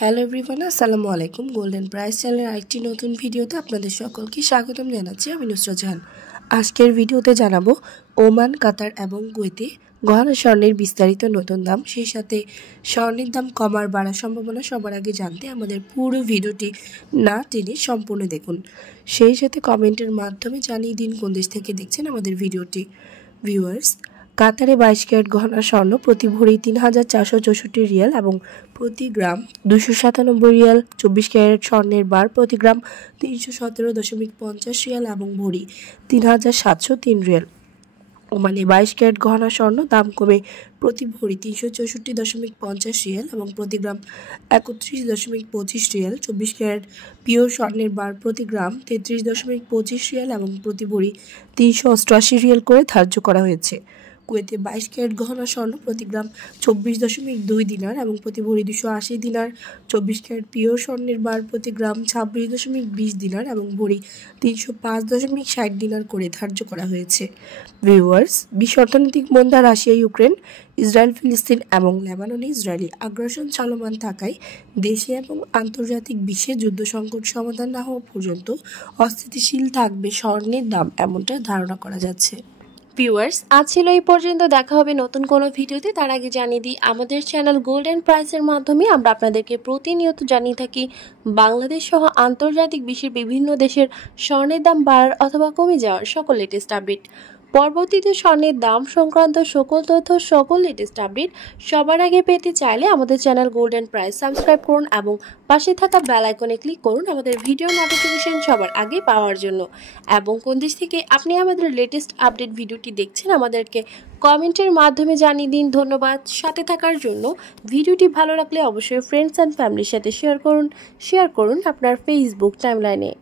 Hello everyone, আসসালামু আলাইকুম। Golden price চ্যানেলের আরেকটি নতুন ভিডিওতে আপনাদের সকলকে স্বাগতম জানাচ্ছি। আমি নুসরাত জাহান। আজকের ভিডিওতে জানাবো ওমান, কাতার এবং কুয়েতে গহনা স্বর্ণের বিস্তারিত নতুন দাম, সেই সাথে স্বর্ণের দাম কমার বাড়ার সম্ভাবনা সবার আগে জানতে আমাদের পুরো ভিডিওটি না টেনে সম্পূর্ণ দেখুন। সেই সাথে কমেন্টের মাধ্যমে জানিয়ে দিন কোন দেশ থেকে দেখছেন আমাদের ভিডিওটি। ভিউয়ার্স, কাতারে 22 ক্যারেট গহনা স্বর্ণ প্রতি ভরি ৩,৪৬৪ রিয়াল এবং প্রতি গ্রাম 297 রিয়াল। 24 ক্যারেট স্বর্ণের বার প্রতি গ্রাম 317.50 রিয়াল এবং ভরি 3,703 রিয়াল। ওমানে 22 ক্যারেট গহনা স্বর্ণ দাম কমে প্রতি ভরি 364.50 রিয়াল এবং প্রতি গ্রাম 31.25 রিয়াল। 24 ক্যারেট পিওর স্বর্ণের বার প্রতি গ্রাম 33.25 রিয়াল এবং প্রতি ভরি 388 রিয়াল করে ধার্য করা হয়েছে। কুয়েতে 22 ক্যারেট গহনা স্বর্ণ প্রতি গ্রাম 24.2 দিনার এবং প্রতি ভরি 280 দিনার। 24 ক্যারেট পিওর স্বর্ণের বার প্রতি গ্রাম 26.20 দিনার এবং ভরি 305.60 দিনার করে ধার্য করা হয়েছে। ভিউয়ার্স, বিশ্ব অর্থনৈতিক মন্দা, রাশিয়া, ইউক্রেন, ইসরায়েল, ফিলিস্তিন এবং লেবাননে ইসরায়েলি আগ্রাসন চলমান থাকায় দেশে এবং আন্তর্জাতিক বিশ্বে যুদ্ধ সংকট সমাধান না হওয়া পর্যন্ত অস্থিতিশীল থাকবে স্বর্ণের দাম, এমনটা ধারণা করা যাচ্ছে। ভিউয়ার্স, আজ ছিল এই পর্যন্ত। দেখা হবে নতুন কোনো ভিডিওতে। তার আগে জানিয়ে দিই, আমাদের চ্যানেল গোল্ডেন প্রাইসের মাধ্যমে আমরা আপনাদেরকে প্রতিনিয়ত জানিয়ে থাকি বাংলাদেশ সহ আন্তর্জাতিক বিশ্বের বিভিন্ন দেশের স্বর্ণের দাম বাড়ার অথবা কমে যাওয়ার সকল লেটেস্ট আপডেট। পরবর্তীতে স্বর্ণের দাম সংক্রান্ত সকল তথ্য, সকল লেটেস্ট আপডেট সবার আগে পেতে চাইলে আমাদের চ্যানেল গোল্ডেন প্রাইস সাবস্ক্রাইব করুন এবং পাশে থাকা বেল আইকনে ক্লিক করুন আমাদের ভিডিও নোটিফিকেশন সবার আগে পাওয়ার জন্য। এবং কোন দেশ থেকে আপনি আমাদের লেটেস্ট আপডেট ভিডিওটি দেখছেন আমাদেরকে কমেন্টের মাধ্যমে জানিয়ে দিন। ধন্যবাদ সাথে থাকার জন্য। ভিডিওটি ভালো লাগলে অবশ্যই ফ্রেন্ডস অ্যান্ড ফ্যামিলির সাথে শেয়ার করুন আপনার ফেসবুক টাইমলাইনে।